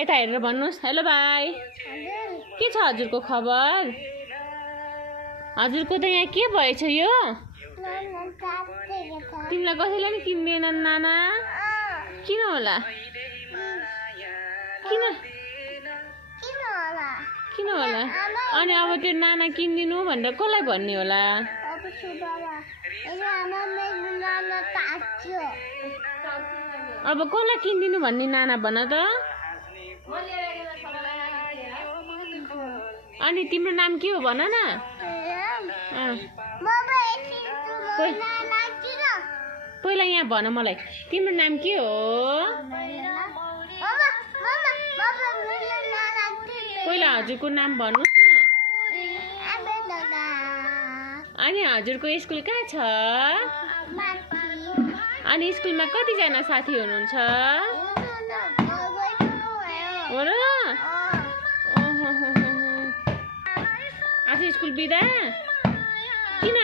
यता हेरेर भन्नुहोस् हेलो भाइ के छ हजुरको खबर हजुरको त यहाँ के भएछ यो तिमीलाई कसैले पनि किन्दैनन् नाना किन होला किन होला अनि अब त्यो नाना किनिदिनु भनेर कसलाई भन्ने होला अब कसलाई किनिदिनु भन्ने नाना भन त अनि तिम्रो नाम के हो भन न पहिला यहाँ भन मलाई तिम्रो नाम के हो पहिला हजुरको नाम भन्नुहोस् न अनि हजुरको स्कुल कहाँ छ अनि स्कुलमा कतिजना साथी हुनुहुन्छ हो र आज स्कुल बिदा किन